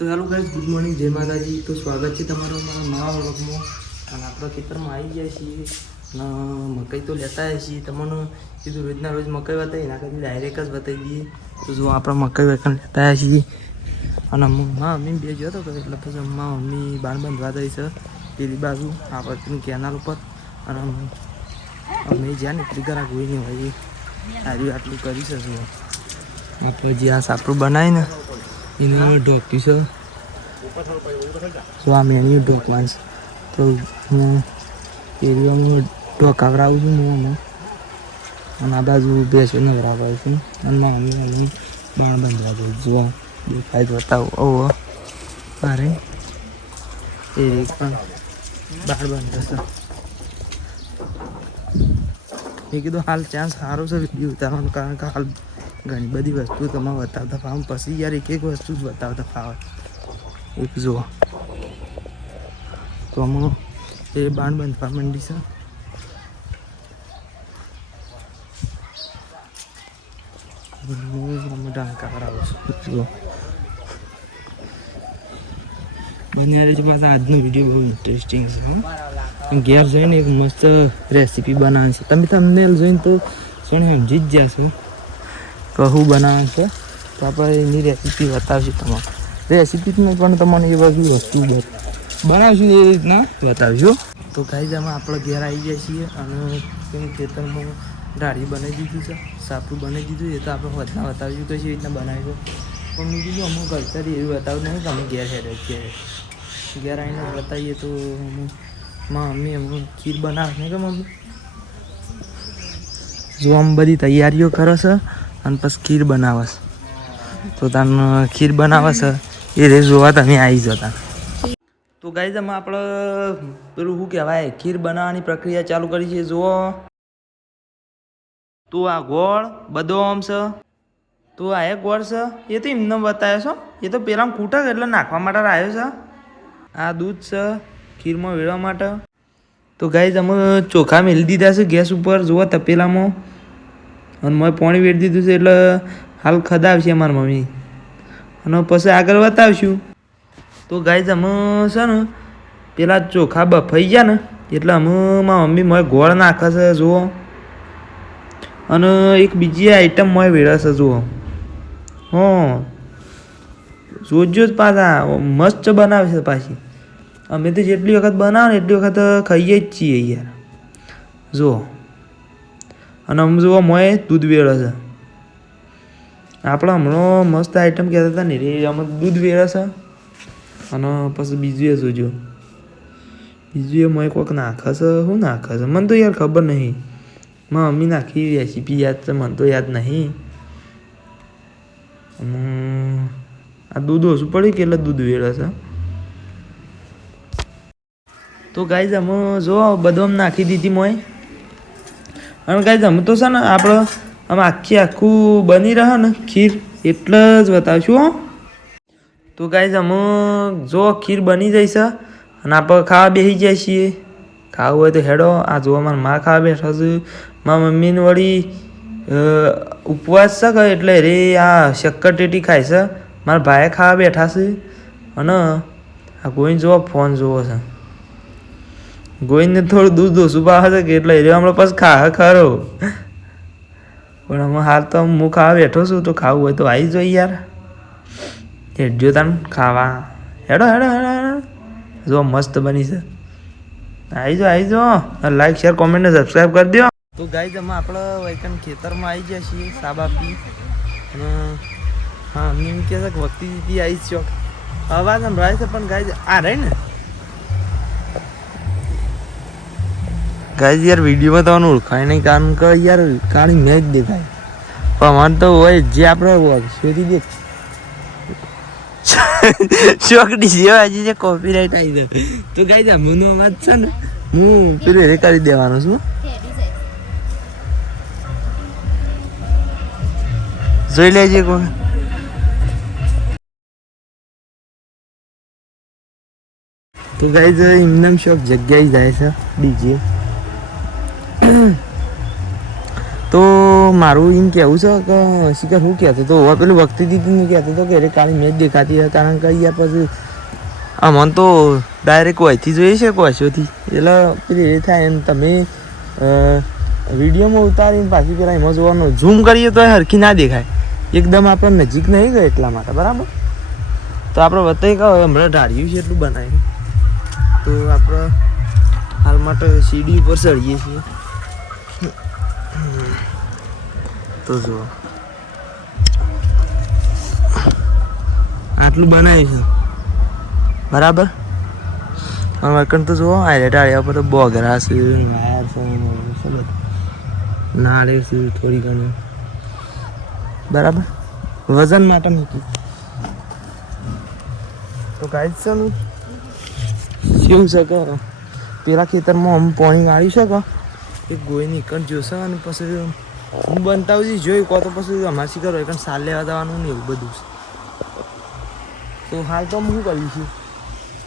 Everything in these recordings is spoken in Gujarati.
તો હેલો ગાઈઝ, ગુડ મોર્નિંગ, જય માતાજી. તો સ્વાગત છે તમારું મારા નવા વ્લોગમાં. અને આપણા ખેતરમાં આવી ગયા છીએ અને મકાઈ તો લેતા આવ્યા છીએ. તમને કીધું રોજના રોજ મકાઈ બતાવી, એના કરતાં ડાયરેક્ટ જ બતાવી દઈએ. તો જો આપણા મકાઈ વેકન લેતા આવ્યા છીએ. અને મમ્મી બે ગયો હતો એટલે પછી મમ્મી બાર બાંધવા દઈ છે પેલી બાજુ આ પછીની કેનાલ ઉપર. અને અમે જ્યાં નીકળી ગયા ગોઈની હોય સારું આટલું કરી શકીએ. આપણે જે આ સાપડું બનાવીને એને ઢોક્યું છે. જો આ મેન્યુ ઢોકવાનું છે. તો હું એરિયામાં ઢોકાવડાવું છું હું અને આ બાજુ બેસો નવરાવું છું. અને મમ્મી બાણ બાંધવા દઉં. જો દેખાય જોતા ઓહો અરે એ પણ બાણ બાંધે છે. મેં કીધું હાલ ચાન્સ સારો છે વિડીયો ઉતારવાનું, કારણ કે હાલ ઘણી બધી વસ્તુ તમે બતાવતા ફાવે, પછી યાર એક એક વસ્તુ જ બતાવતા ફાવે. એક જુઓ તો અમે એ બાણ બાંધવા માંડી છે. અમે ઢાંકા કરાવું છું. જુઓ બન્યા છે. પાછા આજનો વિડીયો બહુ ઇન્ટરેસ્ટિંગ છે. ઘેર જઈને એક મસ્ત રેસીપી બનાવવાની છે. તમે થંબનેલ જોઈને તો સમજી જ જશો કે શું બનાવવાનું છે. તો આપણે એની રેસીપી બતાવશું તમારે. રેસીપીમાં પણ તમને એ બધી વસ્તુ બનાવશું એ રીતના બતાવશું. તો ગાઈઝ આમાં આપણે ઘેર આવી જાય છીએ અને ખેતરમાં ડાળી બનાવી દીધું છે, સાપડું બનાવી દીધું. એ તો આપણે વધના બતાવીશું કે કેવી રીતના બનાવીશું. પણ મેં કીધું અમુક કલ્ચર એવું બતાવું નહીં કે અમે ઘેર હેડે છીએ. ઘેર આવીને બતાવીએ તો મમ્મી અમુક ખીર બનાવે ને કે મમ્મી જો આમ બધી તૈયારીઓ કરે છે અને પછી ખીર બનાવે છે. તો તાને ખીર બનાવે છે એ રે જોવા તમે આવી જતા. તો ગાઈઝ અમે આપણે પેલું શું કહેવાય ખીર બનાવવાની પ્રક્રિયા ચાલુ કરી છે. જુઓ તો આ ગોળ બદામ છે. તો આ એક ગોળ છે એ તો એમને બતાવ્યો છો. એ તો પેલા કૂટક એટલે નાખવા માટે આવ્યો છે. આ દૂધ છે ખીરમાં વેળવા માટે. તો ગાઈઝ અમે ચોખા મેળી દીધા છે ગેસ ઉપર. જુઓ તપેલામાં અને મેં પાણી વેળી દીધું છે એટલે હાલ ખદાવશે મારી મમ્મી અને પછી આગળ બતાવશું. તો ગાઈઝ અમે છે ને પેલા ચોખા બફાઈ ગયા ને એટલે અમે મારી મમ્મી મોય ગોળ નાખે છે. જુઓ અને એક બીજી આઈટમ મોય વેળે છે. જુઓ હા જોજો જ પાછા મસ્ત બનાવે છે પાછી. અમે તો જેટલી વખત બનાવો ને એટલી વખત ખાઈએ જ છીએ યાર. જુઓ અને આમ જુઓ મોય દૂધ વેળે છે. આપણે હમણાં મસ્ત આઈટમ કહેતા હતા ને રે અમે દૂધ વેળે છે. અને પછી બીજું એ જોજો બીજું એ મોય કોઈક નાખે છે. શું નાખે છે મને તો યાર ખબર નહીં. મારી મમ્મી નાખી રેસીપી યાદ છે, મને તો યાદ નહીં. આ દૂધ ઓછું પડ્યું કે એટલે દૂધ વેળે છે. તો ગાઈઝ અમે જો બદામ નાખી દીધી મોય. અને ગાઈઝ અમે તો છે ને આપણે આમ આખું બની રહે ને ખીર એટલે જ બતાવશું હો. તો ગાઈઝ અમે જો ખીર બની જાય છે અને આપણે ખાવા બેસી જાય છીએ. ખાવું હોય તો હેડો. આ જો મારા મા ખાવા બેઠા છે. મારા મમ્મીને વળી ઉપવાસ છે કે એટલે રે આ શક્કર ટેટી ખાય છે. મારા ભાઈ ખાવા બેઠા છે અને આ ગોઈને જોવો ફોન જોવો છે. ગોઈને થોડું દૂધ ઓછું ભાવે છે કે એટલે એ હમણાં પછી ખા ખરો. પણ અમે હાલ તો હું ખાવા બેઠો છું. તો ખાવું હોય તો આવી જોઈએ યાર. હેડજો તાન ખાવા. હેડો હેડો હેડો હેડો. જો મસ્ત બની છે. આવી જાઓ. લાઈક શેર કોમેન્ટ ને સબસ્ક્રાઈબ કરી દો. તો ગાઈઝ અમે આપણે વૈકન ખેતરમાં આવી ગયા છીએ સાબાપી. અને હા અમને એમ કહે છે કે વખતી આવી જ ચોક અવાજ સંભળાય છે. પણ ગાઈઝ આ રહી ને ગાઈઝ યાર વિડીયોમાં તમને ઓળખાય નહીં, કારણ કે યાર કાળી મેં જ દેખાય. પણ મને તો હોય જે આપણે શોધી દે ચોકડી જેવા હજી જે કોપીરાઇટ આવી જાય. તો ગાઈઝ અમનો અવાજ છે ને હું પેલું રે કરી દેવાનો છું. જોઈ લેજે કોઈ. તો ગાઈઝ એમનામ શોખ જગ્યાએ જાય છે ડીજે. તો મારું એમ કહેવું છે કે શિખર હું કહેતો તો હવે પેલું વખતે દીદીને કહેતો હતો કે કાળી મેચ દેખાતી હોય કારણ કે અહીંયા પછી આમાં તો ડાયરેક્ટ વહીથી જોઈએ છે કોશોથી એટલે પેલી એ થાય એમ તમે વિડીયોમાં ઉતારીને પાછી પેલા એમાં જોવાનું ઝૂમ કરીએ તો હરખી ના દેખાય એકદમ આપણે નજીક નહીં ગયો એટલા માટે બરાબર. તો આપણે બતાવી કહો હમણાં ઢાળ્યું છે એટલું બનાવ્યું તો આપણે હાલ માટે સીડી ઉપર ચડીએ છીએ. તો જુઓ આટલું બનાવ્યું છે બરાબર. વળકણ તો જુઓ આ ટાળિયા પર તો બોગરા છે વાયર છે નાળે છે થોડી ઘણી બરાબર વજન માટે મૂકી. તો ગાય છે ને કેવું છે કે પેલા ખેતરમાં આમ પાણી વાળ્યું છે કે એક ગોઈ નીકળ જોશે અને પછી હું બનતાવું જોઈ કહો તો પછી અમારે શીખર હોય કારણ સાલ લેવા જવાનું ને એવું બધું છે. તો હાલ તો અમે શું કરીએ છીએ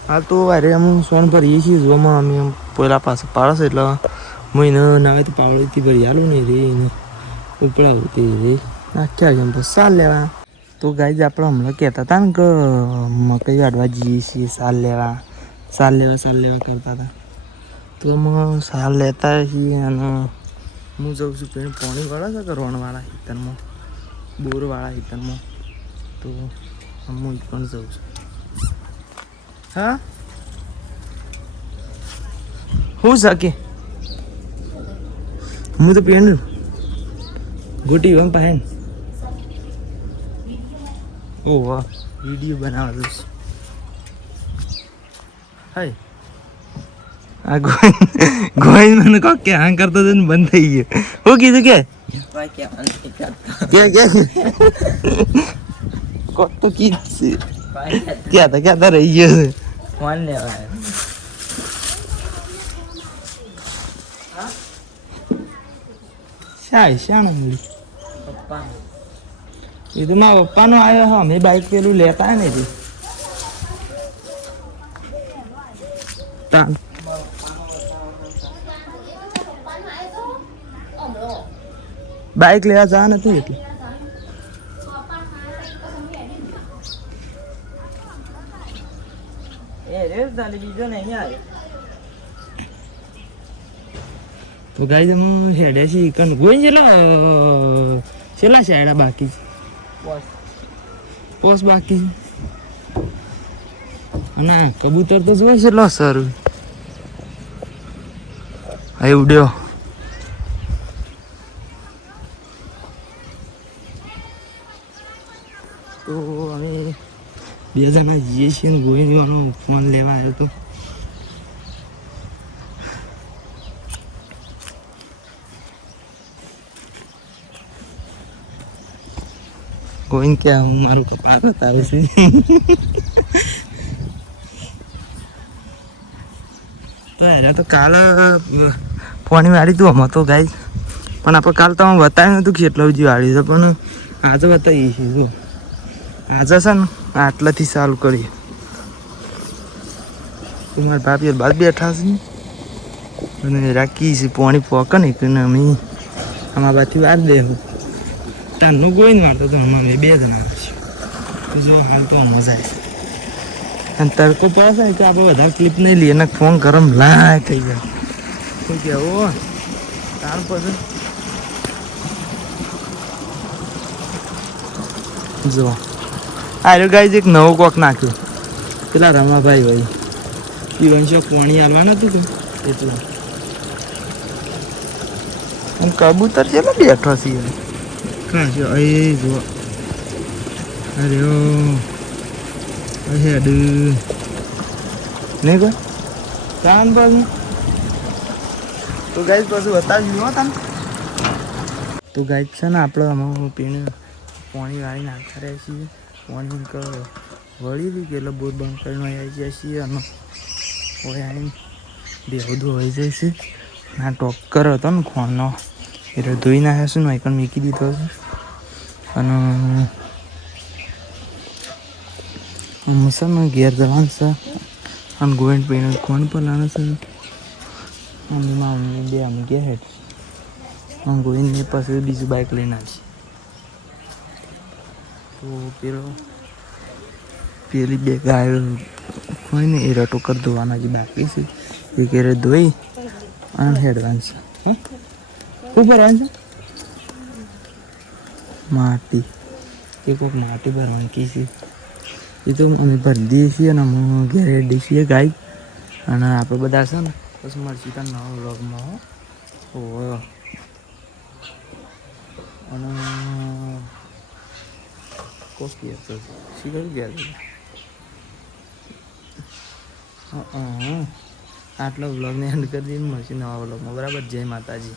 હાલ તો અરે અમે સોન ભરીએ છીએ જોવામાં અમે આમ પહેલાં પાસે પાડશે એટલે મહિને ના હોય તો પાવડીથી ભરી આલું ને રે એને ઉપડાવું તે રે નાખ્યા છે પછી સાલ લેવા. તો ગાય જ આપણે હમણાં કહેતા હતા ને કે મકઈ કાઢવા જઈએ છીએ સાલ લેવા કરતા હતા તો અમે સાલ લેતા છીએ અને હું જઉં છું પેલું પાણી વાળા છે કે રોણવાળા ખેતરમાં બોરવાળા ખેતરમાં તો હું પણ જઉં છું. હા હું શકે હું તો પેન ગોટી વમ પહેન ઓ વાહ વિડીયો બનાવવા દઉં છું. હાય આ ગોઈ મને કહો કે હા કરતો હતો ને બંધ થઈ ગયો. હું કીધું કે તો કીધું ક્યાં રહી ગયો છે ફોન લેવા શાણા મળી પપ્પા એ તો મારા પપ્પાનો આવ્યો હા મેં બાઈક પેલું લેતા ને બાઈક લેવા જવા નથી એટલે બીજો નહીં આવે. તો ગાઈ તમે હેડ્યા છીએ કન ગોઈ છેલ્લા શેડા બાકી છે પોસ બાકી છે અને કબૂતર તો જોઈ છેલ્લો સારું આ ઉડ્યો. તો અમે બે જણા જઈએ છીએ ને ગોઈ દેવાનો ફોન લેવા આવ્યો હતો. ગોઈને ક્યાં હું મારું કપાળ બતાવે છે તો યાર તો કાલ ફોન વાળી તું આમાં તો ગાઈ પણ આપણે કાલ તો બતાવ્યું નતું કેટલો બધી વાળી છે પણ આજે બતાવીએ છીએ જો આજે છે ને આટલાથી ચાલુ કરીએ. તો મારા ભાભી બાદ બેઠા છે અને રાખી છે પાણી પોકે ને કે અમે આમાં બાથી વાર દે તારનું ગોઈને મારતો તો અમે બે જણા છીએ જો હાલ તો મજા આવે અને તડકો પડે છે કે આપણે વધારે ક્લિપ નહીં લઈએ ને ફોન ગરમ લાય થઈ જાય શું કહેવું તાર પછી જો આર્યો ગાય એક નવો કોક નાખ્યો પેલા રમાભાઈ ભાઈ પીવન શોખ પાણી આવવા નતું કે એટલું આમ કબૂતર છે ને બેઠો છે કાં છે એ જો અરે હેડ નહીં કોઈ કામ બાજુ તો ગાય પાછું બતાવ્યું હો તમે. તો ગાય છે ને આપણે આમાં પીને પાણી વાળી નાખતા રહે છીએ પાણી વળી હતી કે એટલે બોર બંધ કરીને આવી જાય છીએ અને હોય આવીને બેહું ધોવાઈ જાય છે. ના ટોક્કર હતો ને ખોણનો એટલે ધોઈ નાખ્યો ને એકણ મૂકી દીધો છે અને છે ને ઘેર જવાનું છે અને ગોવિંદ પીને કોણ પર લાવે છે અને મમ્મી બે અમે ગયા હેઠ ગોવિંદને પછી બીજું બાઇક લઈને આવશે. તો પેલી બે ગાયો હોય ને એ રટો કરી ધોવાના જે બાકી છે એ ઘેરે ધોઈ અને એડવાન્સ શું કરવાનું છે? માટી એ કોઈક માટી ભરવાની કી છે એ તો અમે ભરી દઈએ છીએ અને અમે ઘેરે દઈએ છીએ ગાય. અને આપણે બધા છે ને પછી મળશે ત્યાં નવા વ્લોગમાં હો. અને કોકી હતો શીખર ગયા આટલો વ્લોગને એન્ડ કરી દઈને મળશે નવા વ્લોગમાં. બરાબર. જય માતાજી.